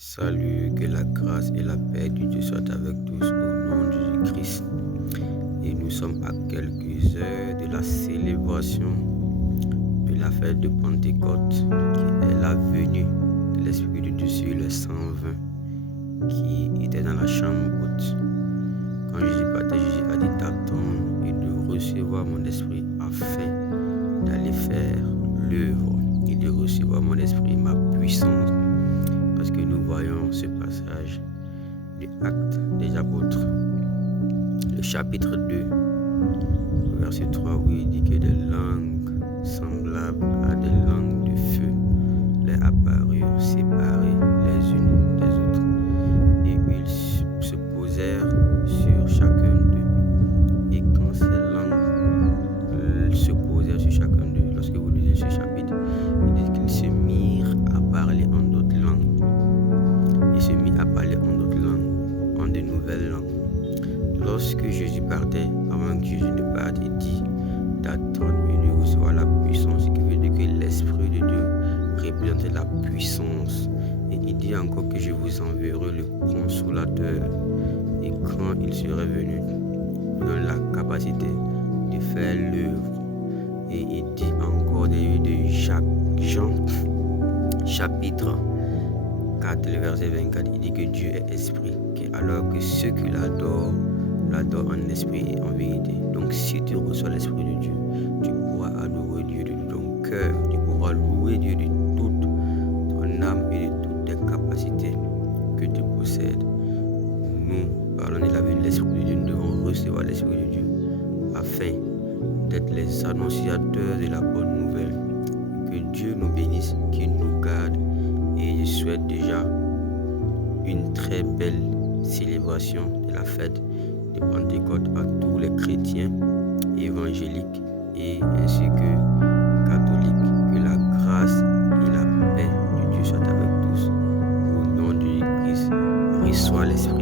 Salut, que la grâce et la paix de Dieu soient avec tous au nom de Jésus-Christ. Et nous sommes à quelques heures de la célébration de la fête de Pentecôte, qui est la venue de l'Esprit de Dieu sur les 120 qui étaient dans la chambre haute. Quand Jésus partait, Jésus a dit d'attendre et de recevoir mon esprit afin d'aller faire l'œuvre et de recevoir mon esprit, ma puissance. Parce que nous voyons ce passage de Actes des Apôtres, le chapitre 2, verset 3, où il dit que des langues semblables à des langues de feu leur apparurent séparées les unes des autres, et ils se posèrent sur chacun d'eux. Et quand ces langues se posèrent sur chacun d'eux, lorsque vous lisez ce chapitre, il dit qu'ils se mirent à parler en d'autres langues. Ils se mirent à parler en d'autres langues, en de nouvelles langues. Lorsque Jésus partait, avant que Jésus ne parte, il dit d'attendre et de recevoir la puissance, ce qui veut dire que l'Esprit de Dieu représente la puissance. Et il dit encore que je vous enverrai le Consolateur. Et quand il sera venu, vous donne la capacité de faire l'œuvre. Et il dit encore de Jean, chapitre 4, le verset 24, il dit que Dieu est esprit, alors que ceux qui l'adorent en esprit et en vérité. Donc si tu reçois l'Esprit de Dieu, tu pourras adorer Dieu de tout ton cœur, tu pourras louer Dieu de toute ton âme et de toutes tes capacités que tu possèdes. Nous parlons de la venue de l'Esprit de Dieu, nous devons recevoir l'Esprit de Dieu afin d'être les annonciateurs de la bonne nouvelle. Que Dieu nous bénisse, qu'il nous garde, et je souhaite déjà une très belle célébration de la fête de Pentecôte à tous les chrétiens évangéliques et ainsi que catholiques. Que la grâce et la paix de Dieu soient avec tous. Au nom de Jésus-Christ, reçois l'Esprit